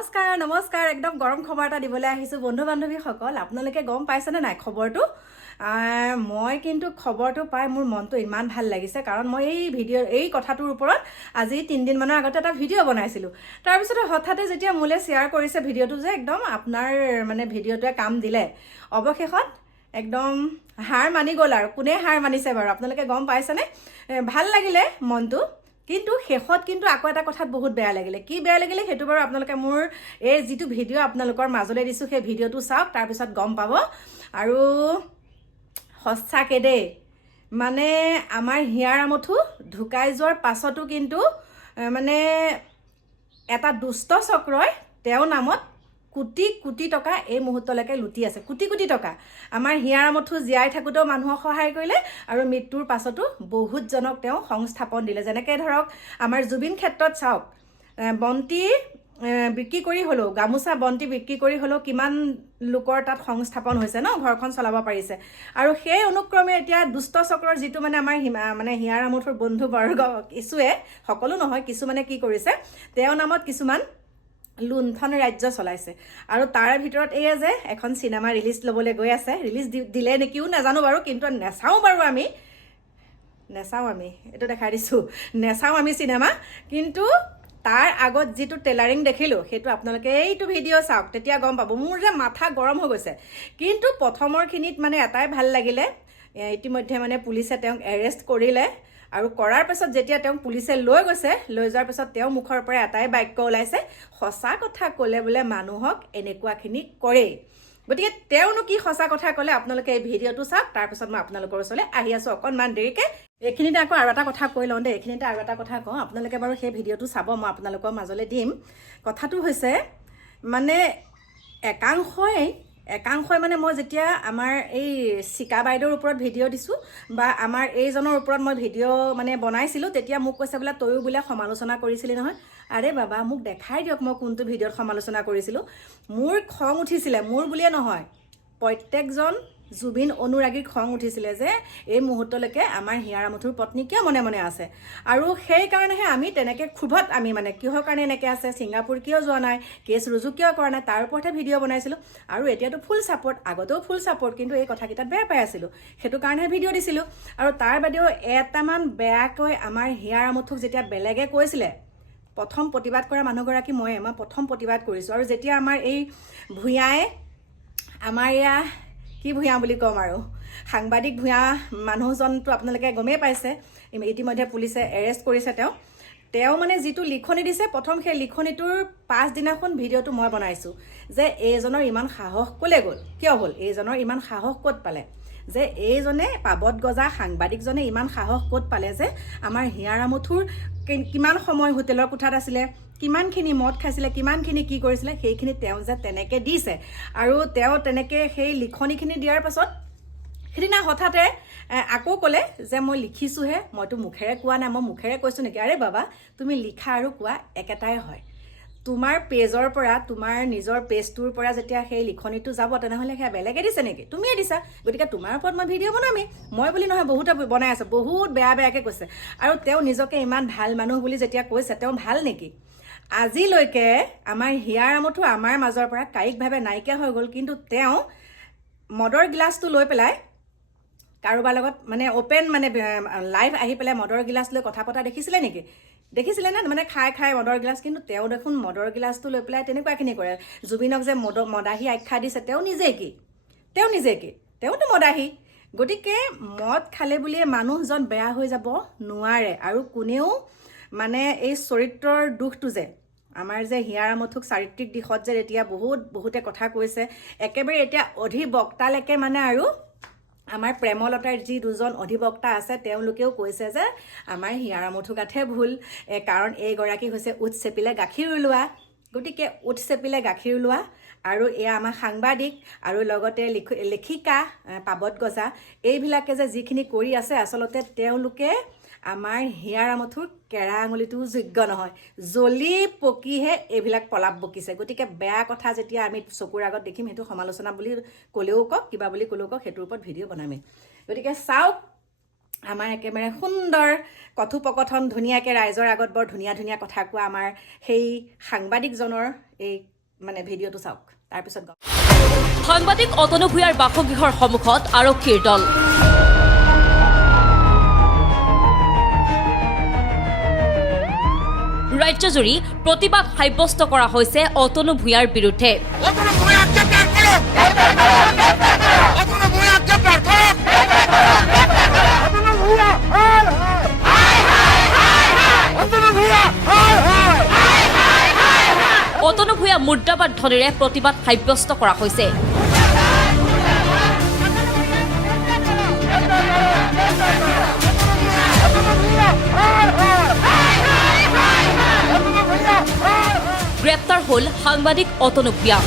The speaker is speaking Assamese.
নমস্কাৰ একদম গৰম খবৰ এটা দিবলৈ আহিছোঁ বন্ধু বান্ধৱীসকল। আপোনালোকে গম পাইছেনে নাই খবৰটো? মই কিন্তু খবৰটো পাই মোৰ মনটো ইমান ভাল লাগিছে, কাৰণ মই এই কথাটোৰ ওপৰত আজি 3 দিনমানৰ আগতে এটা ভিডিঅ' বনাইছিলোঁ। তাৰপিছত হঠাতে যেতিয়া মোলৈ শ্বেয়াৰ কৰিছে ভিডিঅ'টো, যে একদম আপোনাৰ মানে ভিডিঅ'টোৱে কাম দিলে, অৱশেষত একদম হাৰ মানি গ'ল। আৰু কোনে হাৰ মানিছে বাৰু আপোনালোকে গম পাইছেনে? ভাল লাগিলে মনটো, কিন্তু শেষত কিন্তু আকৌ এটা কথাত বহুত বেয়া লাগিলে। কি বেয়া লাগিলে সেইটো বাৰু আপোনালোকে মোৰ এই যিটো ভিডিঅ' আপোনালোকৰ মাজলৈ দিছোঁ সেই ভিডিঅ'টো চাওক, তাৰপিছত গম পাব। আৰু সঁচাকৈ দেই, মানে আমাৰ হিয়াৰ আমঠু ঢুকাই যোৱাৰ পাছতো কিন্তু মানে এটা দুষ্ট চক্ৰই তেওঁৰ নামত কোটি কোটি টকা এই মুহূৰ্তলৈকে লুটি আছে। কোটি কোটি টকা আমাৰ হিয়াৰ আমঠু জীয়াই থাকোঁতেও মানুহক সহায় কৰিলে, আৰু মৃত্যুৰ পাছতো বহুতজনক তেওঁ সংস্থাপন দিলে। যেনেকৈ ধৰক আমাৰ জুবিন ক্ষেত্ৰত চাওক, বন্তি বিক্ৰী কৰি হ'লেও, গামোচা বন্তি বিক্ৰী কৰি হ'লেও কিমান লোকৰ তাত সংস্থাপন হৈছে ন, ঘৰখন চলাব পাৰিছে। আৰু সেই অনুক্ৰমে এতিয়া দুষ্ট চক্ৰৰ যিটো মানে আমাৰ হিয়াৰ আমঠুৰ বন্ধুবৰ্গ কিছুৱে, সকলো নহয়, কিছুমানে কি কৰিছে, তেওঁৰ নামত কিছুমান লুণ্ঠন ৰাজ্য চলাইছে। আৰু তাৰে ভিতৰত এয়া যে এখন চিনেমা ৰিলিজ ল'বলৈ গৈ আছে, ৰিলিজ দিলে নেকিও নাজানো বাৰু, কিন্তু নাচাওঁ বাৰু, আমি এইটো দেখাই দিছোঁ, নাচাওঁ আমি চিনেমা। কিন্তু তাৰ আগত যিটো টেইলাৰিং দেখিলোঁ, সেইটো আপোনালোকে এইটো ভিডিঅ' চাওক, তেতিয়া গম পাব। মোৰ যে মাথা গৰম হৈ গৈছে। কিন্তু প্ৰথমৰখিনিত মানে এটাই ভাল লাগিলে, ইতিমধ্যে মানে পুলিচে তেওঁক এৰেষ্ট কৰিলে। আৰু কৰাৰ পাছত যেতিয়া তেওঁক পুলিচে লৈ গৈছে, লৈ যোৱাৰ পিছত তেওঁৰ মুখৰ পৰা এটাই বাক্য ওলাইছে, সঁচা কথা ক'লে বোলে মানুহক এনেকুৱাখিনি কৰেই। গতিকে তেওঁনো কি সঁচা কথা ক'লে আপোনালোকে এই ভিডিঅ'টো চাওক, তাৰপিছত মই আপোনালোকৰ ওচৰলৈ আহি আছোঁ অকণমান দেৰিকৈ। এইখিনিতে আকৌ আৰু এটা কথা কৈ লওঁ দেই, এইখিনিতে আৰু এটা কথা কওঁ, আপোনালোকে বাৰু সেই ভিডিঅ'টো চাব, মই আপোনালোকৰ মাজলৈ দিম। কথাটো হৈছে মানে একাংশই মানে মই যেতিয়া আমাৰ এই চিকা বাইদেউৰ ওপৰত ভিডিঅ' দিছোঁ, বা আমাৰ এইজনৰ ওপৰত মই ভিডিঅ' মানে বনাইছিলোঁ, তেতিয়া মোক কৈছে বোলে তয়ো বোলে সমালোচনা কৰিছিলি নহয়। আৰে বাবা, মোক দেখাই দিয়ক মই কোনটো ভিডিঅ'ত সমালোচনা কৰিছিলোঁ। মোৰ খং উঠিছিলে, মোৰ বুলিয়ে নহয়, প্ৰত্যেকজন জুবিন অনুৰাগীৰ খং উঠিছিলে যে এই মুহূৰ্তলৈকে আমাৰ হিয়াৰ আমঠুৰ পত্নী কিয় মনে মনে আছে। আৰু সেইকাৰণেহে আমি তেনেকৈ ক্ষোভত আমি মানে কিহৰ কাৰণে এনেকৈ আছে, ছিংগাপুৰ কিয় যোৱা নাই, কেছ ৰুজু কিয় কৰা নাই, তাৰ ওপৰতহে ভিডিঅ' বনাইছিলোঁ। আৰু এতিয়াতো ফুল ছাপোৰ্ট, আগতেও ফুল ছাপোৰ্ট, কিন্তু এই কথাকেইটাত বেয়া পাই আছিলোঁ, সেইটো কাৰণেহে ভিডিঅ' দিছিলোঁ। আৰু তাৰ বাদেও এটামান বেয়াকৈ আমাৰ হিয়াৰ আমঠুক যেতিয়া বেলেগে কৈছিলে, প্ৰথম প্ৰতিবাদ কৰা মানুহগৰাকী মই প্ৰথম প্ৰতিবাদ কৰিছোঁ। আৰু যেতিয়া আমাৰ এই ভূঞাই, আমাৰ এয়া কি ভূঞা বুলি ক'ম আৰু, সাংবাদিক ভূঞা মানুহজনটো আপোনালোকে গমেই পাইছে, ইতিমধ্যে পুলিচে এৰেষ্ট কৰিছে তেওঁ মানে যিটো লিখনি দিছে, প্ৰথম সেই লিখনিটোৰ পাছদিনাখন ভিডিঅ'টো মই বনাইছোঁ, যে এইজনৰ ইমান সাহস ক'লে গ'ল, কিয় হ'ল, এইজনৰ ইমান সাহস ক'ত পালে, যে এইজনে পাবত গজা সাংবাদিকজনে ইমান সাহস ক'ত পালে, যে আমাৰ হিয়াৰ আমঠুৰ কিমান সময় হোটেলৰ কোঠাত আছিলে, কিমানখিনি মদ খাইছিলে, কিমানখিনি কি কৰিছিলে, সেইখিনি তেওঁ যে তেনেকৈ দিছে। আৰু তেওঁ তেনেকৈ সেই লিখনিখিনি দিয়াৰ পাছত সিদিনা হঠাতে আকৌ ক'লে যে মই লিখিছোঁহে, মইতো মুখেৰে কোৱা নাই, মই মুখেৰে কৈছোঁ নেকি। আৰে বাবা, তুমি লিখা আৰু কোৱা একেটাই হয়। তোমাৰ পেজৰ পৰা, তোমাৰ নিজৰ পেজটোৰ পৰা যেতিয়া সেই লিখনিটো যাব, তেনেহ'লে সেয়া বেলেগে দিছে নেকি, তুমিয়ে দিছা। গতিকে তোমাৰ ওপৰত মই ভিডিঅ' বনামেই, মই বুলি নহয়, বহুতে বনাই আছে, বহুত বেয়াকৈ কৈছে। আৰু তেওঁ নিজকে ইমান ভাল মানুহ বুলি যেতিয়া কৈছে, তেওঁ ভাল নেকি? আজিলৈকে আমাৰ হিয়াৰ আমঠু আমাৰ মাজৰ পৰা কায়িকভাৱে নাইকিয়া হৈ গ'ল, কিন্তু তেওঁ মদৰ গিলাচটো লৈ পেলাই কাৰোবাৰ লগত মানে অ'পেন মানে লাইভ আহি পেলাই মদৰ গিলাচ লৈ কথা পতা দেখিছিলে নেকি? দেখিছিলে নে? মানে খাই মদৰ গিলাচ, কিন্তু তেওঁ দেখোন মদৰ গিলাচটো লৈ পেলাই তেনেকুৱাখিনি কৰে। জুবিনক যে মদাহী আখ্যা দিছে, তেওঁ নিজে কি? তেওঁতো মদাহী। গতিকে মদ খালে বুলিয়ে মানুহজন বেয়া হৈ যাব নোৱাৰে। আৰু কোনেও মানে এই চৰিত্ৰৰ দুখটো যে, আমাৰ যে হিয়াৰ আমঠুক চাৰিত্ৰিক দিশত যে এতিয়া বহুতে কথা কৈছে, একেবাৰে এতিয়া অধিবক্তালৈকে মানে, আৰু আমাৰ প্ৰেমলতাৰ যি দুজন অধিবক্তা আছে, তেওঁলোকেও কৈছে যে আমাৰ হিয়াৰ আমঠু গাতহে ভুল, কাৰণ এইগৰাকী হৈছে উঠ চেপিলে গাখীৰ ওলোৱা। গতিকে উঠ চেপিলে গাখীৰ ওলোৱা, আৰু এয়া আমাৰ সাংবাদিক, আৰু লগতে লেখিকা পাবত গজা, এইবিলাকে যে যিখিনি কৰি আছে, আচলতে তেওঁলোকে আমাৰ হিয়াৰ আমঠুৰ কেৰা আঙুলিটোও যোগ্য নহয়, জ্বলি পকিহে এইবিলাক পলাপ বকিছে। গতিকে বেয়া কথা যেতিয়া আমি চকুৰ আগত দেখিম, সেইটো সমালোচনা বুলি ক'লেও কওক, কিবা বুলি ক'লেও কওক, সেইটোৰ ওপৰত ভিডিঅ' বনামেই। গতিকে চাওক, আমাৰ একেবাৰে সুন্দৰ কথোপকথন, ধুনীয়াকৈ ৰাইজৰ আগত বৰ ধুনীয়া কথা কোৱা আমাৰ সেই সাংবাদিকজনৰ এই মানে ভিডিঅ'টো চাওক তাৰপিছত সাংবাদিক অতনু ভূঞাৰ বাসগৃহৰ সন্মুখত আৰক্ষীৰ দল ৰাজ্যজুৰি প্ৰতিবাদ সাব্যস্ত কৰা হৈছে অতনু ভূঞাৰ বিৰুদ্ধে অতনু ভূঞা মুদ্ৰাবাদ ধ্বনিৰে প্ৰতিবাদ সাব্যস্ত কৰা হৈছে গ্ৰেপ্তাৰ হ'ল সাংবাদিক অতনু ভূঞা